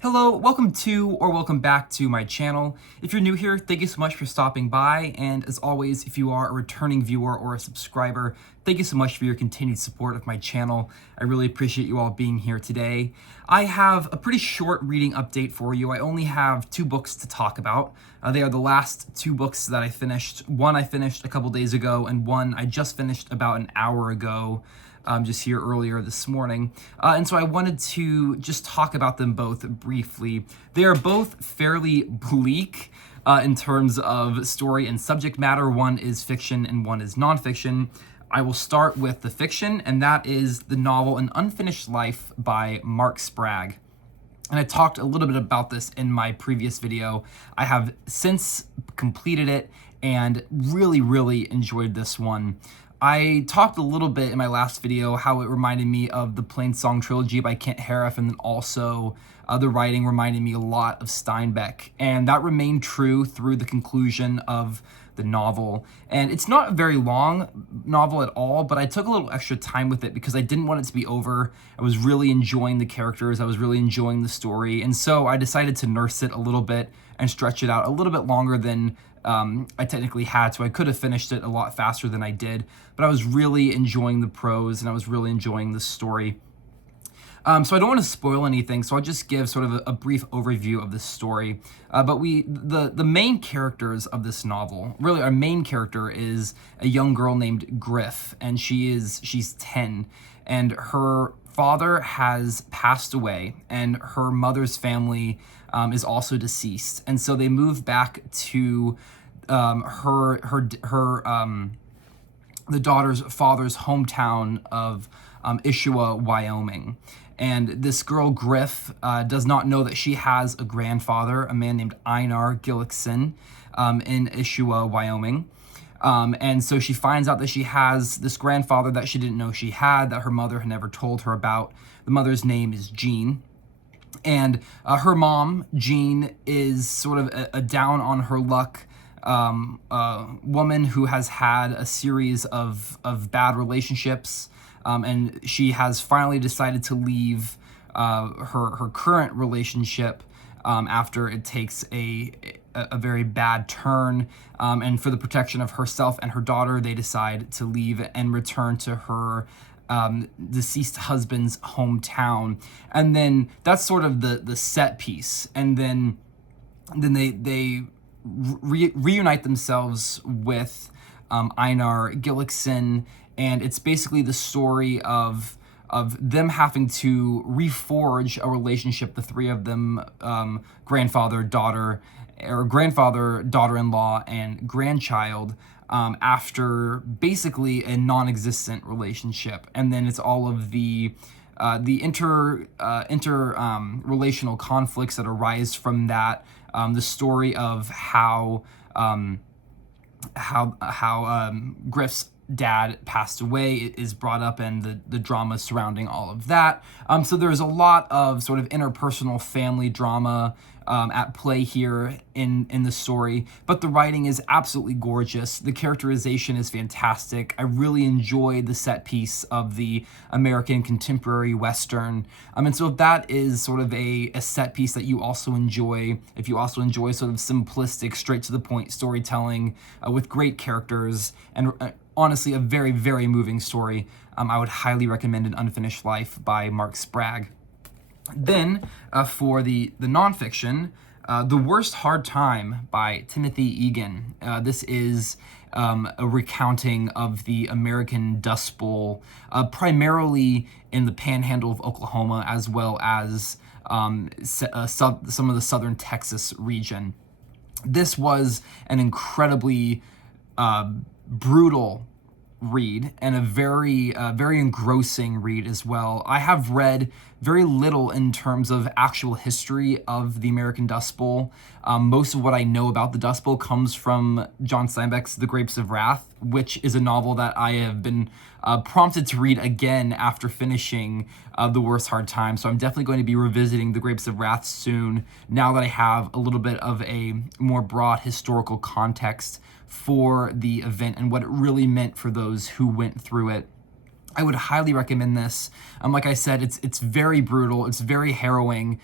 Hello, welcome to or welcome back to my channel. If you're new here, thank you so much for stopping by. And as always, if you are a returning viewer or a subscriber, thank you so much for your continued support of my channel. I really appreciate you all being here today. I have a pretty short reading update for you. I only have 2 books to talk about. They are the last 2 books that I finished. One I finished a couple days ago, and one I just finished about an hour ago. Just here earlier this morning. And so I wanted to just talk about them both briefly. They are both fairly bleak in terms of story and subject matter. One is fiction and one is nonfiction. I will start with the fiction, and that is the novel An Unfinished Life by Mark Spragg. And I talked a little bit about this in my previous video. I have since completed it and really enjoyed this one. I talked a little bit in my last video how it reminded me of the Plainsong trilogy by Kent Harif, and then also the writing reminded me a lot of Steinbeck, and that remained true through the conclusion of the novel. And it's not a very long novel at all, but I took a little extra time with it because I didn't want it to be over. I was really enjoying the characters, I was really enjoying the story, and so I decided to nurse it a little bit and stretch it out a little bit longer than I technically had, so I could have finished it a lot faster than I did, but I was really enjoying the prose and I was really enjoying the story. So I don't want to spoil anything, so I'll just give sort of a brief overview of the story. But the main characters of this novel, really our main character is a young girl named Griff, and she's 10, and her father has passed away, and her mother's family is also deceased, and so they move back to the daughter's father's hometown of Ishua, Wyoming. And this girl, Griff, does not know that she has a grandfather, a man named Einar Gillickson, in Ishua, Wyoming. And so she finds out that she has this grandfather that she didn't know she had, that her mother had never told her about. The mother's name is Jean. And her mom, Jean, is sort of a down on her luck woman who has had a series of bad relationships, and she has finally decided to leave her current relationship after it takes a very bad turn, and for the protection of herself and her daughter, they decide to leave and return to her deceased husband's hometown. And then that's sort of the set piece, and then they reunite themselves with Einar Gillickson, and it's basically the story of them having to reforge a relationship, the three of them, grandfather, daughter-in-law, and grandchild, after basically a non-existent relationship. And then it's all of the relational conflicts that arise from that, the story of how Griff's dad passed away is brought up, and the drama surrounding all of that. So there's a lot of sort of interpersonal family drama at play here in the story, but the writing is absolutely gorgeous. The characterization is fantastic. I really enjoyed the set piece of the American contemporary Western. And so if that is sort of a set piece that you also enjoy, if you also enjoy sort of simplistic, straight to the point storytelling with great characters and honestly a very moving story, I would highly recommend An Unfinished Life by Mark Spragg. Then for the nonfiction, The Worst Hard Time by Timothy Egan. This is a recounting of the American Dust Bowl, primarily in the panhandle of Oklahoma, as well as some of the southern Texas region. This was an incredibly brutal read, and a very engrossing read as well. I have read very little in terms of actual history of the American Dust Bowl. Most of what I know about the Dust Bowl comes from John Steinbeck's The Grapes of Wrath, which is a novel that I have been prompted to read again after finishing The Worst Hard Time. So I'm definitely going to be revisiting The Grapes of Wrath soon, now that I have a little bit of a more broad historical context for the event and what it really meant for those who went through it. I would highly recommend this. Like I said, it's very brutal. It's very harrowing.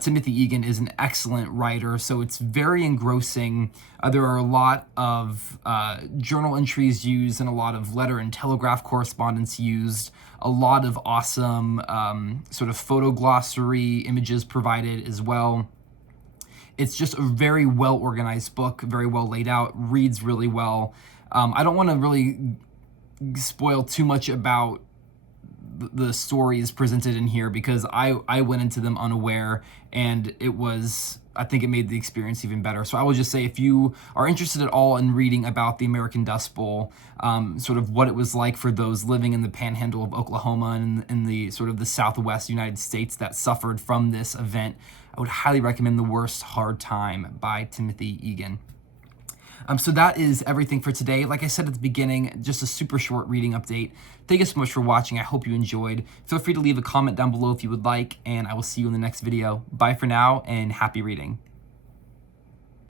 Timothy Egan is an excellent writer, so it's very engrossing. There are a lot of journal entries used and a lot of letter and telegraph correspondence used. A lot of awesome sort of photo glossary images provided as well. It's just a very well organized book, very well laid out, reads really well. I don't want to really spoil too much about the stories presented in here because I went into them unaware, and I think it made the experience even better. So I will just say, if you are interested at all in reading about the American Dust Bowl, sort of what it was like for those living in the panhandle of Oklahoma and in the sort of the Southwest United States that suffered from this event, I would highly recommend The Worst Hard Time by Timothy Egan. So that is everything for today. Like I said at the beginning, just a super short reading update. Thank you so much for watching. I hope you enjoyed. Feel free to leave a comment down below if you would like, and I will see you in the next video. Bye for now, and happy reading.